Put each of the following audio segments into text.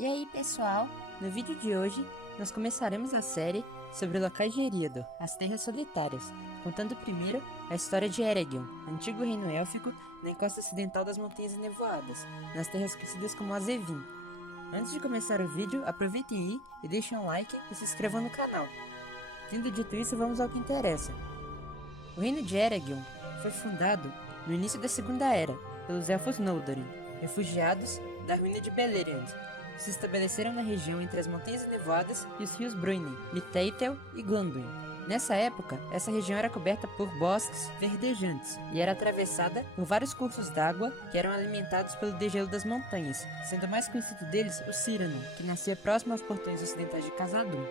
E aí pessoal, no vídeo de hoje nós começaremos a série sobre locais de Eriador, as Terras Solitárias, contando primeiro a história de Eregion, antigo reino élfico na encosta ocidental das Montanhas Enevoadas, nas terras conhecidas como Azevin. Antes de começar o vídeo, aproveitem aí e deixem um like e se inscrevam no canal. Tendo dito isso, vamos ao que interessa. O reino de Eregion foi fundado no início da Segunda Era pelos Elfos Noldorin, refugiados da ruína de Beleriand, que se estabeleceram na região entre as Montanhas Enevoadas e os rios Bruinen, Miteitel e Glanduin. Nessa época, essa região era coberta por bosques verdejantes e era atravessada por vários cursos d'água que eram alimentados pelo degelo das montanhas, sendo o mais conhecido deles o Cyrano, que nascia próximo aos portões ocidentais de Khazad-dûm.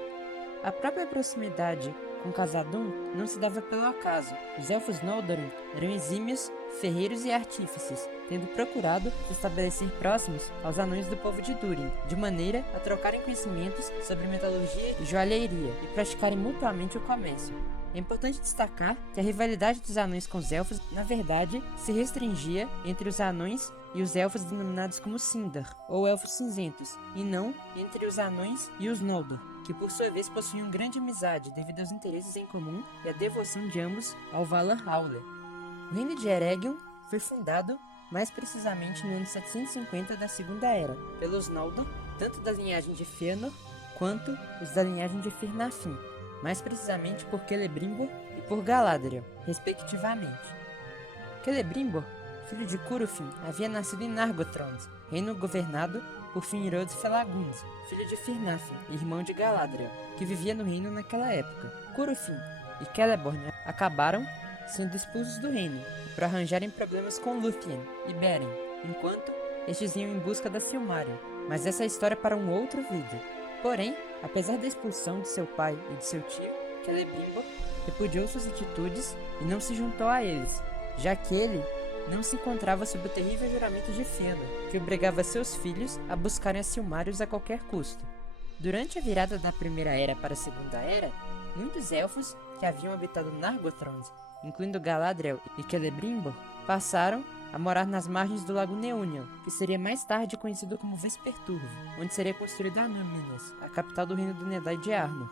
A própria proximidade com Khazad-dûm não se dava pelo acaso. Os Elfos Noldorin eram exímios ferreiros e artífices, tendo procurado se estabelecer próximos aos anões do povo de Durin, de maneira a trocarem conhecimentos sobre metalurgia e joalheria e praticarem mutuamente o comércio. É importante destacar que a rivalidade dos anões com os elfos, na verdade, se restringia entre os anões e os elfos denominados como Sindar, ou Elfos Cinzentos, e não entre os anões e os Noldor, que por sua vez possuíam grande amizade devido aos interesses em comum e à devoção de ambos ao Valar Howler. O reino de Eregion foi fundado, mais precisamente no ano 750 da Segunda Era, pelos Noldor, tanto da linhagem de Fëanor quanto os da linhagem de Fir-Nafin, mais precisamente por Celebrimbor e por Galadriel, respectivamente. Celebrimbor, filho de Curufin, havia nascido em Nargothrond, reino governado por Finrod Felagund, filho de Fir-Nafin e irmão de Galadriel, que vivia no reino naquela época. Curufin e Celeborn acabaram sendo expulsos do reino por arranjarem problemas com Lúthien e Beren, enquanto estes iam em busca da Silmaril, mas essa é a história para um outro vídeo. Porém, apesar da expulsão de seu pai e de seu tio, Celebrimbor repudiou suas atitudes e não se juntou a eles, já que ele não se encontrava sob o terrível juramento de Fëanor, que obrigava seus filhos a buscarem a Silmarils a qualquer custo. Durante a virada da Primeira Era para a Segunda Era, muitos elfos que haviam habitado Nargothrond, incluindo Galadriel e Celebrimbor, passaram a morar nas margens do Lago Neunion, que seria mais tarde conhecido como Vesperturvo, onde seria construída Anúminas, a capital do reino do Nedai de Arnor.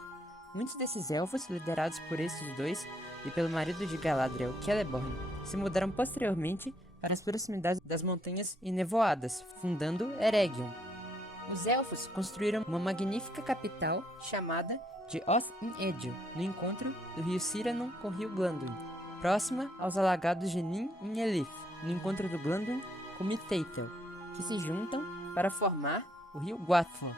Muitos desses elfos, liderados por esses dois e pelo marido de Galadriel, Celeborn, se mudaram posteriormente para as proximidades das Montanhas Enevoadas, fundando Eregion. Os elfos construíram uma magnífica capital chamada de Oth-in-Edil, no encontro do rio Cyrano com o rio Glanduin, próxima aos alagados de Nin-in-Elith, no encontro do Glanduin com Miteitel, que se juntam para formar o rio Gwathmol.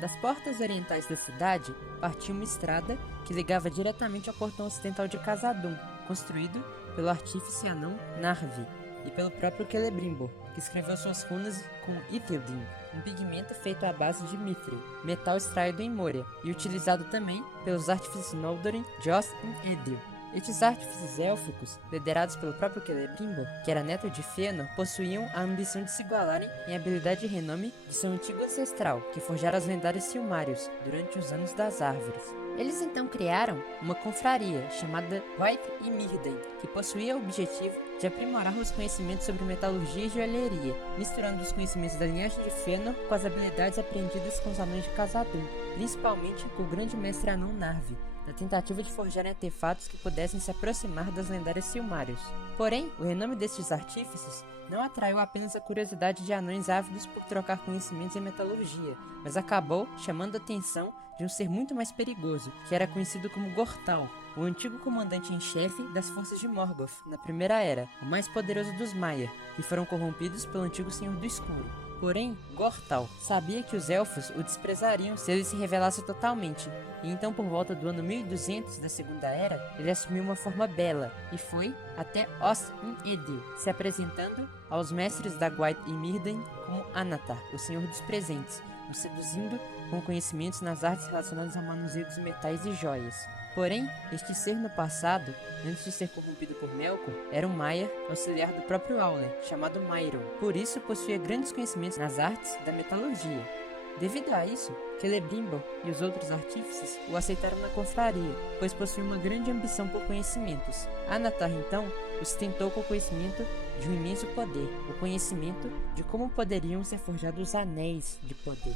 Das portas orientais da cidade partia uma estrada que ligava diretamente ao portão ocidental de Khazad-dûm, construído pelo artífice anão Narvi e pelo próprio Celebrimbor, que escreveu suas runas com Ithildin, um pigmento feito à base de mithril, metal extraído em Moria, e utilizado também pelos artífices Noldorin de Oth-in-Edil. Estes artífices élficos, liderados pelo próprio Celebrimbor, que era neto de Fëanor, possuíam a ambição de se igualarem em habilidade e renome de seu antigo ancestral, que forjara as lendárias Silmarils durante os Anos das Árvores. Eles então criaram uma confraria chamada White e Mirdain, que possuía o objetivo de aprimorar os conhecimentos sobre metalurgia e joalheria, misturando os conhecimentos da linhagem de Fëanor com as habilidades aprendidas com os anões de Khazad-dûm, principalmente com o grande mestre anão Narvi, na tentativa de forjarem artefatos que pudessem se aproximar das lendárias Silmarils. Porém, o renome destes artífices não atraiu apenas a curiosidade de anões ávidos por trocar conhecimentos em metalurgia, mas acabou chamando a atenção de um ser muito mais perigoso, que era conhecido como Gortal, o antigo comandante em chefe das forças de Morgoth na Primeira Era, o mais poderoso dos Maiar, que foram corrompidos pelo antigo Senhor do Escuro. Porém, Gortal sabia que os elfos o desprezariam se ele se revelasse totalmente, e então por volta do ano 1200 da Segunda Era, ele assumiu uma forma bela e foi até Oth-in-Edil, se apresentando aos mestres da Gwaith e Mirdain como Anatar, o Senhor dos Presentes, os seduzindo com conhecimentos nas artes relacionadas ao manuseio dos metais e joias. Porém, este ser no passado, antes de ser corrompido por Melkor, era um Maiar auxiliar do próprio Auler, chamado Mairon. Por isso, possuía grandes conhecimentos nas artes da metalurgia. Devido a isso, Celebrimbor e os outros artífices o aceitaram na confraria, pois possuía uma grande ambição por conhecimentos. Anatar, então, os tentou com o conhecimento de um imenso poder, o conhecimento de como poderiam ser forjados os anéis de poder.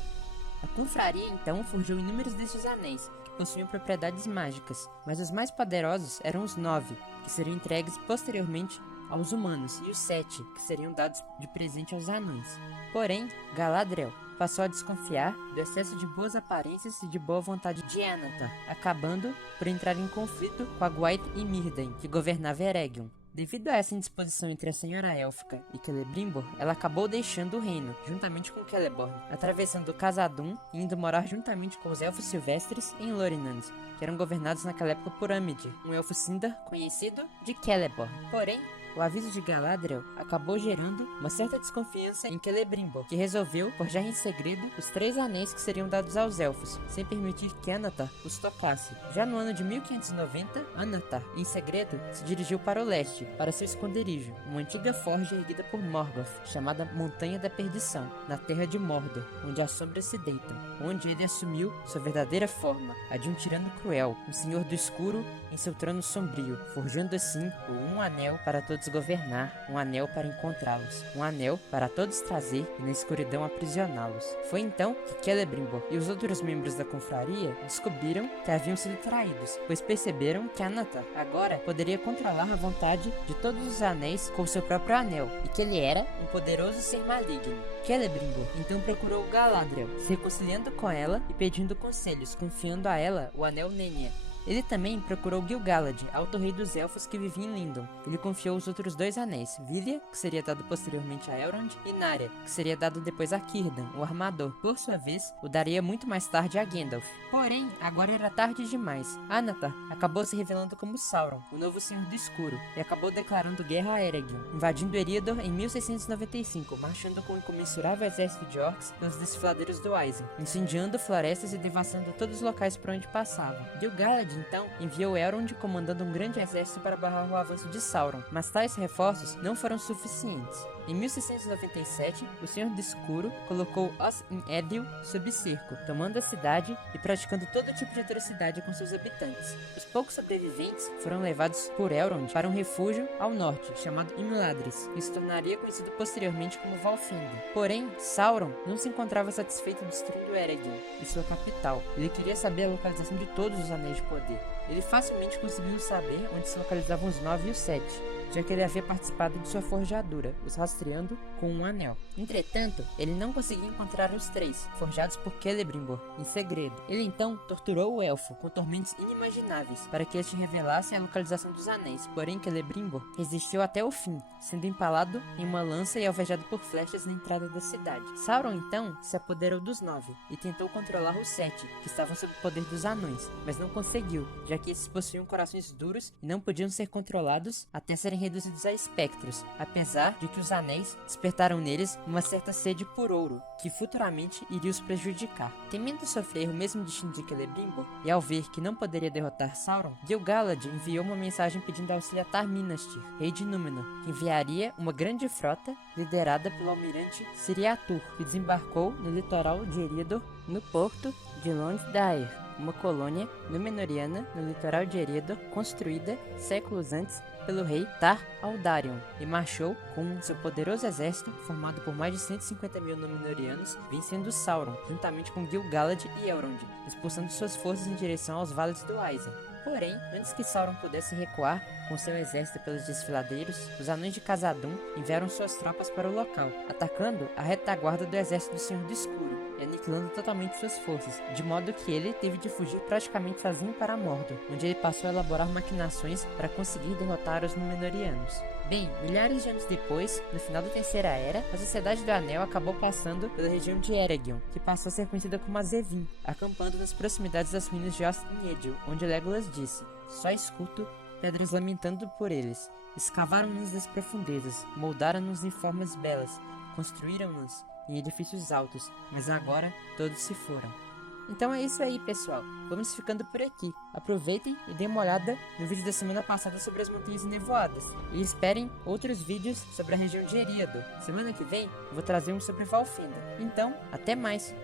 A confraria então forjou inúmeros desses anéis, que possuíam propriedades mágicas, mas os mais poderosos eram os 9, que seriam entregues posteriormente aos humanos, e os 7, que seriam dados de presente aos anões. Porém, Galadriel passou a desconfiar do excesso de boas aparências e de boa vontade de Annatar, acabando por entrar em conflito com a Gwaith e Mírdain, que governava Eregion. Devido a essa indisposição entre a Senhora Élfica e Celebrimbor, ela acabou deixando o reino, juntamente com Celeborn, atravessando Khazad-dûm e indo morar juntamente com os Elfos Silvestres em Lorinand, que eram governados naquela época por Amid, um elfo Sindar conhecido de Celeborn. Porém, o aviso de Galadriel acabou gerando uma certa desconfiança em Celebrimbor, que resolveu forjar em segredo os 3 anéis que seriam dados aos elfos, sem permitir que Annatar os tocasse. Já no ano de 1590, Annatar, em segredo, se dirigiu para o leste, para seu esconderijo, uma antiga forja erguida por Morgoth, chamada Montanha da Perdição, na terra de Mordor, onde as sombras se deitam, onde ele assumiu sua verdadeira forma, a de um tirano cruel, um senhor do escuro em seu trono sombrio, forjando assim um anel para todos governar, um anel para encontrá-los, um anel para todos trazer e na escuridão aprisioná-los. Foi então que Celebrimbor e os outros membros da confraria descobriram que haviam sido traídos, pois perceberam que Annatar agora poderia controlar a vontade de todos os anéis com seu próprio anel, e que ele era um poderoso ser maligno. Celebrimbor então procurou Galadriel, se reconciliando com ela e pedindo conselhos, confiando a ela o anel Nenya. Ele também procurou Gil-galad, alto rei dos elfos que vivia em Lindon. Ele confiou os outros 2 anéis, Vilya, que seria dado posteriormente a Elrond, e Narya, que seria dado depois a Círdan, o armador. Por sua vez, o daria muito mais tarde a Gandalf. Porém, agora era tarde demais. Annatar acabou se revelando como Sauron, o novo Senhor do Escuro, e acabou declarando guerra a Eregion, invadindo Eriador em 1695, marchando com um incomensurável exército de orcs pelos desfiladeiros do Isen, incendiando florestas e devastando todos os locais por onde passava. Gil-galad então enviou Elrond comandando um grande exército para barrar o avanço de Sauron, mas tais reforços não foram suficientes. Em 1697, o Senhor do Escuro colocou Os-in-Edil sob cerco, tomando a cidade e praticando todo tipo de atrocidade com seus habitantes. Os poucos sobreviventes foram levados por Elrond para um refúgio ao norte, chamado Imladris, que se tornaria conhecido posteriormente como Valfenda. Porém, Sauron não se encontrava satisfeito destruindo Eregion e sua capital. Ele queria saber a localização de todos os Anéis de Poder. Ele facilmente conseguiu saber onde se localizavam os 9 e os 7, já que ele havia participado de sua forjadura, os rastreando com um anel. Entretanto, ele não conseguia encontrar os 3, forjados por Celebrimbor, em segredo. Ele então torturou o elfo com tormentos inimagináveis, para que este revelasse a localização dos anéis. Porém, Celebrimbor resistiu até o fim, sendo empalado em uma lança e alvejado por flechas na entrada da cidade. Sauron então se apoderou dos 9 e tentou controlar os 7, que estavam sob o poder dos anões, mas não conseguiu, já que esses possuíam corações duros e não podiam ser controlados até serem reduzidos a espectros, apesar de que os anéis despertaram neles uma certa sede por ouro, que futuramente iria os prejudicar. Temendo sofrer o mesmo destino de Celebrimbor, e ao ver que não poderia derrotar Sauron, Gil-galad enviou uma mensagem pedindo auxílio a Tar-Minastir, rei de Númenor, que enviaria uma grande frota liderada pelo almirante Siriatur, que desembarcou no litoral de Eriador, no porto de Lonsdaer, uma colônia númenoriana no litoral de Eriador, construída séculos antes pelo rei Tar-Aldarion, e marchou com seu poderoso exército, formado por mais de 150 mil Númenóreanos, vencendo Sauron, juntamente com Gil-galad e Elrond, expulsando suas forças em direção aos vales do Isen. Porém, antes que Sauron pudesse recuar com seu exército pelos desfiladeiros, os anões de Khazad-dûm enviaram suas tropas para o local, atacando a retaguarda do exército do Senhor do Escuro e aniquilando totalmente suas forças, de modo que ele teve de fugir praticamente sozinho para Mordor, onde ele passou a elaborar maquinações para conseguir derrotar os Númenóreanos. Bem, milhares de anos depois, no final da Terceira Era, a Sociedade do Anel acabou passando pela região de Eregion, que passou a ser conhecida como Azevin, acampando nas proximidades das ruínas de Os-in-Edil, onde Legolas disse: "Só escuto pedras lamentando por eles. Escavaram-nos das profundezas, moldaram-nos em formas belas, construíram-nos em edifícios altos, mas agora todos se foram." Então é isso aí, pessoal. Vamos ficando por aqui. Aproveitem e deem uma olhada no vídeo da semana passada sobre as Montanhas Nevoadas. E esperem outros vídeos sobre a região de Eriador. Semana que vem eu vou trazer um sobre Valfenda. Então, até mais!